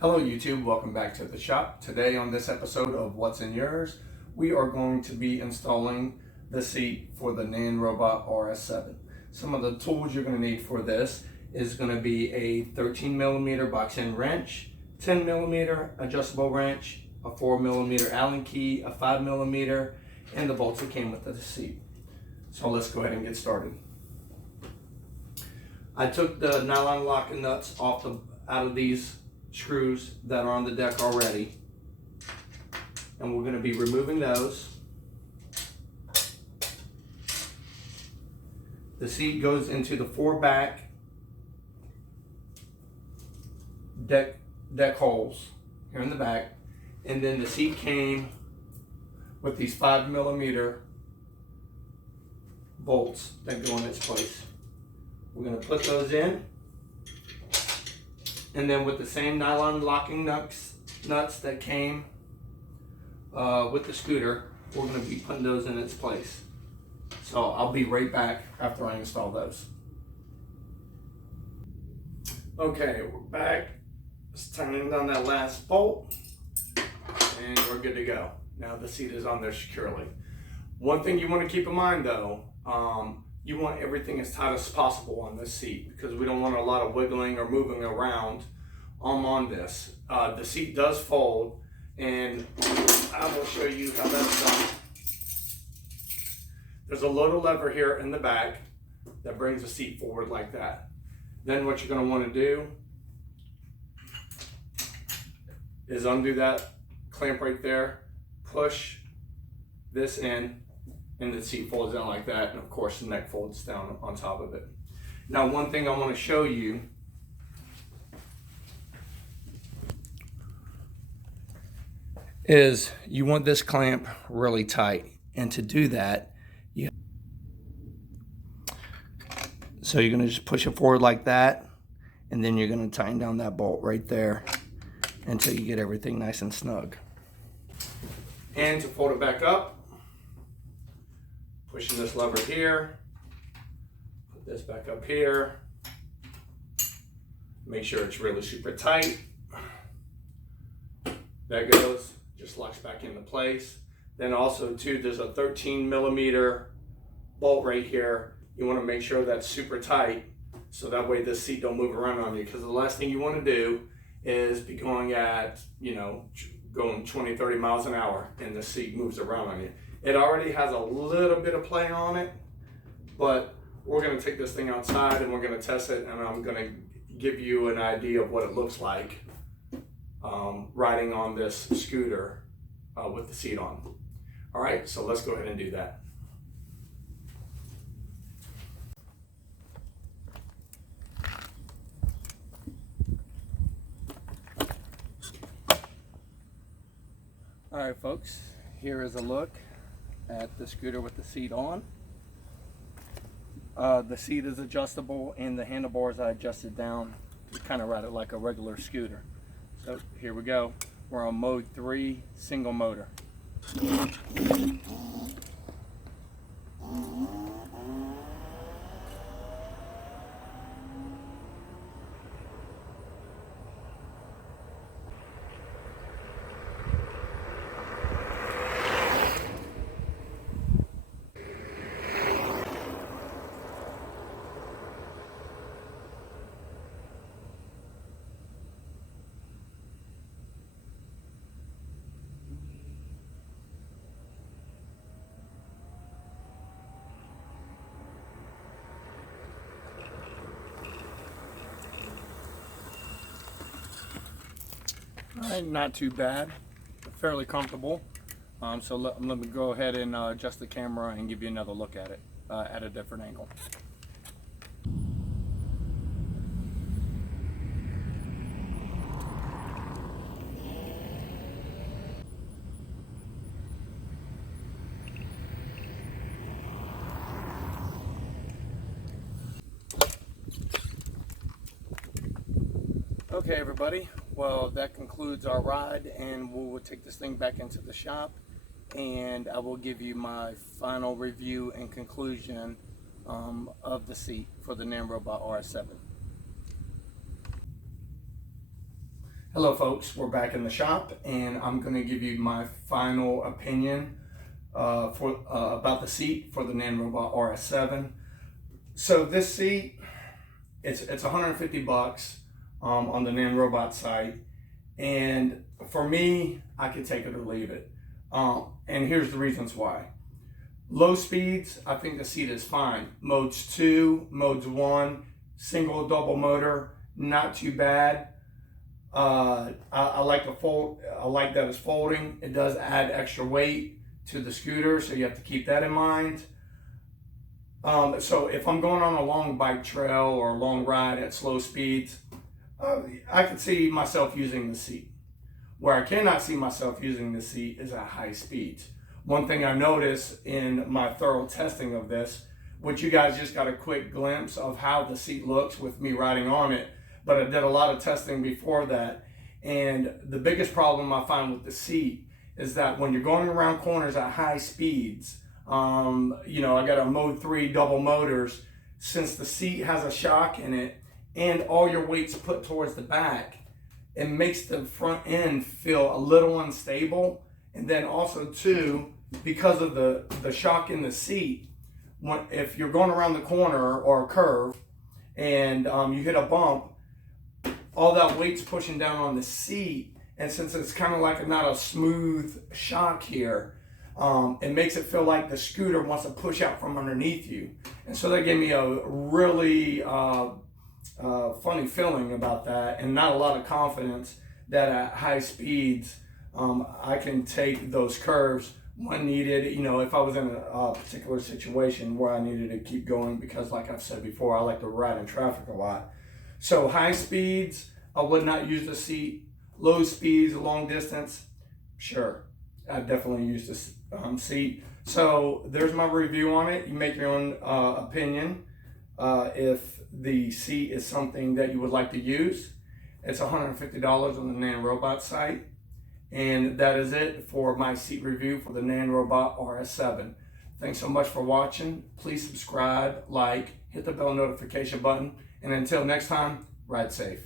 Hello YouTube, welcome back to the shop. Today on this episode of What's in Yours, we are going to be installing the seat for the Nanrobot RS7. Some of the tools you're going to need for this is going to be a 13mm box end wrench, 10mm adjustable wrench, a 4mm Allen key, a 5mm, and the bolts that came with the seat. So let's go ahead and get started. I took the nylon locking nuts out of these screws that are on the deck already, and we're going to be removing those. The seat goes into the 4 back deck holes here in the back, and then the seat came with these 5mm bolts that go in its place. We're going to put those in. And then with the same nylon locking nuts that came with the scooter, we're going to be putting those in its place. So I'll be right back after I install those. Okay, we're back. Just tightening down that last bolt, and we're good to go. Now the seat is on there securely. One thing you want to keep in mind though, you want everything as tight as possible on this seat because we don't want a lot of wiggling or moving around on this. The seat does fold, and I will show you how that's done. There's a little lever here in the back that brings the seat forward like that. Then what you're going to want to do is undo that clamp right there, push this in, and the seat folds down like that, and of course the neck folds down on top of it. Now one thing I want to show you is you want this clamp really tight, and to do that you're going to just push it forward like that, and then you're going to tighten down that bolt right there until you get everything nice and snug. And to fold it back up, pushing this lever here, put this back up here, make sure it's really super tight. That goes, just locks back into place. Then also too, there's a 13mm bolt right here. You want to make sure that's super tight so that way this seat don't move around on you, because the last thing you want to do is be going at, going 20-30 miles an hour and the seat moves around on you. It already has a little bit of play on it, but we're going to take this thing outside and we're going to test it, and I'm going to give you an idea of what it looks like riding on this scooter with the seat on. All right, so let's go ahead and do that. All right, folks, here is a look at the scooter with the seat on. The seat is adjustable, and the handlebars I adjusted down to kind of ride it like a regular scooter. So here we go. We're on mode 3, single motor. Not too bad, fairly comfortable. So let me go ahead and adjust the camera and give you another look at it at a different angle. Okay, everybody, well, that concludes our ride, and we will take this thing back into the shop, and I will give you my final review and conclusion of the seat for the Nanrobot RS7. Hello folks, we're back in the shop and I'm going to give you my final opinion about the seat for the Nanrobot RS7. So this seat, it's 150 bucks on the Nanrobot site, and for me, I could take it or leave it. And here's the reasons why. Low speeds, I think the seat is fine. Modes 2, modes 1, single, double motor, not too bad. I like the fold. I like that it's folding. It does add extra weight to the scooter, so you have to keep that in mind. So if I'm going on a long bike trail or a long ride at slow speeds, I can see myself using the seat. Where I cannot see myself using the seat is at high speeds. One thing I noticed in my thorough testing of this, which you guys just got a quick glimpse of how the seat looks with me riding on it, but I did a lot of testing before that, and the biggest problem I find with the seat is that when you're going around corners at high speeds, you know, I got a mode 3 double motors, since the seat has a shock in it and all your weight's put towards the back, it makes the front end feel a little unstable. And then also too, because of the shock in the seat, if you're going around the corner or a curve and you hit a bump, all that weight's pushing down on the seat, and since it's kind of like not a smooth shock here, it makes it feel like the scooter wants to push out from underneath you. And so that gave me a really funny feeling about that, and not a lot of confidence that at high speeds I can take those curves when needed. You know, if I was in a particular situation where I needed to keep going, because like I've said before, I like to ride in traffic a lot. So high speeds, I would not use the seat. Low speeds, long distance, sure, I definitely use this seat. So there's my review on it. You make your own opinion. If the seat is something that you would like to use, it's $150 on the Nanrobot site. And that is it for my seat review for the Nanrobot RS7. Thanks so much for watching. Please subscribe, like, hit the bell notification button. And until next time, ride safe.